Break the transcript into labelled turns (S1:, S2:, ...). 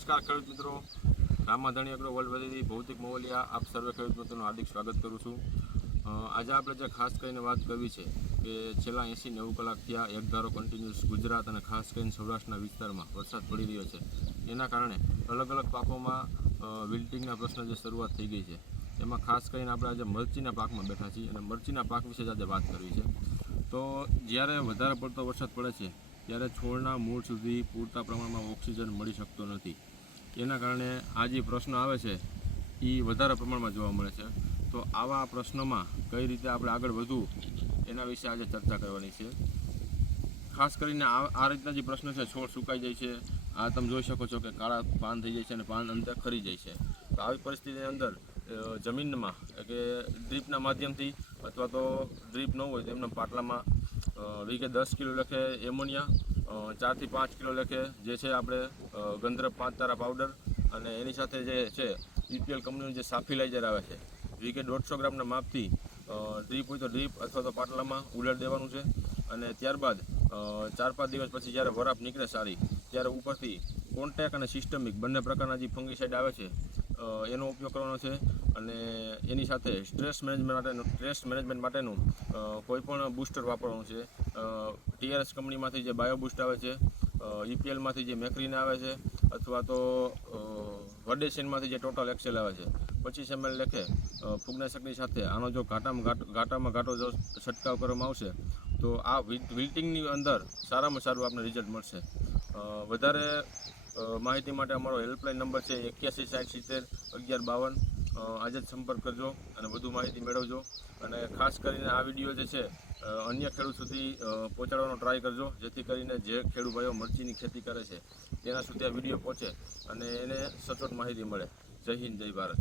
S1: નમસ્કાર ખેડૂત મિત્રો. રામાધણી અગ્રો વર્લ્ડ વતીથી ભૌતિક મોવલિયા આપ સર્વે ખેડૂત મિત્રોનું હાર્દિક સ્વાગત કરું છું. આજે આપણે જે ખાસ કરીને વાત કરવી છે કે છેલ્લા એંસી નેવું કલાક થયા એક ધારો કન્ટિન્યુઅસ ગુજરાત અને ખાસ કરીને સૌરાષ્ટ્રના વિસ્તારમાં વરસાદ પડી રહ્યો છે. એના કારણે અલગ અલગ પાકોમાં વિલ્ટિંગના પ્રશ્ન જે શરૂઆત થઈ ગઈ છે. એમાં ખાસ કરીને આપણે આજે મરચીના પાકમાં બેઠા છીએ અને મરચીના પાક વિશે જ આજે વાત કરવી છે. તો જ્યારે વધારે પડતો વરસાદ પડે છે, ત્યારે છોડના મૂળ સુધી પૂરતા પ્રમાણમાં ઓક્સિજન મળી શકતો નથી. એના કારણે આ જે પ્રશ્ન આવે છે, એ વધારે પ્રમાણમાં જોવા મળે છે. તો આવા પ્રશ્નોમાં કઈ રીતે આપણે આગળ વધવું, એના વિશે આજે ચર્ચા કરવાની છે. ખાસ કરીને આ રીતના જે પ્રશ્ન છે, છોડ સુકાઈ જાય છે. આ તમે જોઈ શકો છો કે કાળા પાન થઈ જાય છે અને પાન અંદર ખરી જાય છે. તો આવી પરિસ્થિતિની અંદર જમીનમાં કે ડ્રીપના માધ્યમથી અથવા તો ડ્રીપ ન હોય તો એમના પાટલામાં વીઘે દસ કિલો લખે એમોનિયા ચારથી પાંચ કિલો લેખે જે છે આપણે અ, પાંચ તારા પાવડર અને એની સાથે જે છે યુપીએલ કંપનીનું જે સાફિલાઇઝર આવે છે વીકે દોઢસો ગ્રામના માપથી ડ્રીપ હોય તો ડ્રીપ અથવા તો પાટલામાં ઉલટ દેવાનું છે. અને ત્યારબાદ ચાર પાંચ દિવસ પછી જ્યારે વરાપ નીકળે સારી ત્યારે ઉપરથી કોન્ટેક અને સિસ્ટમિક બંને પ્રકારના જે ફંગીસાઇડ આવે છે એનો ઉપયોગ કરવાનો છે. અને એની સાથે સ્ટ્રેસ મેનેજમેન્ટ માટેનું, સ્ટ્રેસ મેનેજમેન્ટ માટેનું કોઈપણ કોઈ બૂસ્ટર વાપરવાનું છે. ટીઆરએસ કંપનીમાંથી જે બાયો બૂસ્ટ આવે છે ઈપીએલમાંથી જે મેક્રીન આવે છે, અથવા તો વડેસિનમાંથી જે ટોટલ એક્સેલ આવે છે. પચીસ એમએલ લેખે ફૂગનાશકની સાથે આનો જો ઘાટામાં ઘાટ, ઘાટામાં ઘાટો જો છંટકાવ કરવામાં આવશે, તો આ વિલ- વિલ્ટિંગની અંદર સારામાં સારું આપણે રિઝલ્ટ મળશે. વધારે માહિતી માટે અમારો હેલ્પલાઇન નંબર છે એક્યાસી સાઠ સિત્તેર અગિયાર બાવન. આજે જ સંપર્ક કરજો અને વધુ માહિતી મેળવજો. અને ખાસ કરીને આ વીડિયો જે છે અન્ય ખેડૂત સુધી પહોંચાડવાનો ટ્રાય કરજો, જેથી કરીને જે ખેડૂત ભાઈઓ મરચીની ખેતી કરે છે, તેના સુધી આ વીડિયો પહોંચે અને એને સચોટ માહિતી મળે. જય હિન્દ, જય ભારત.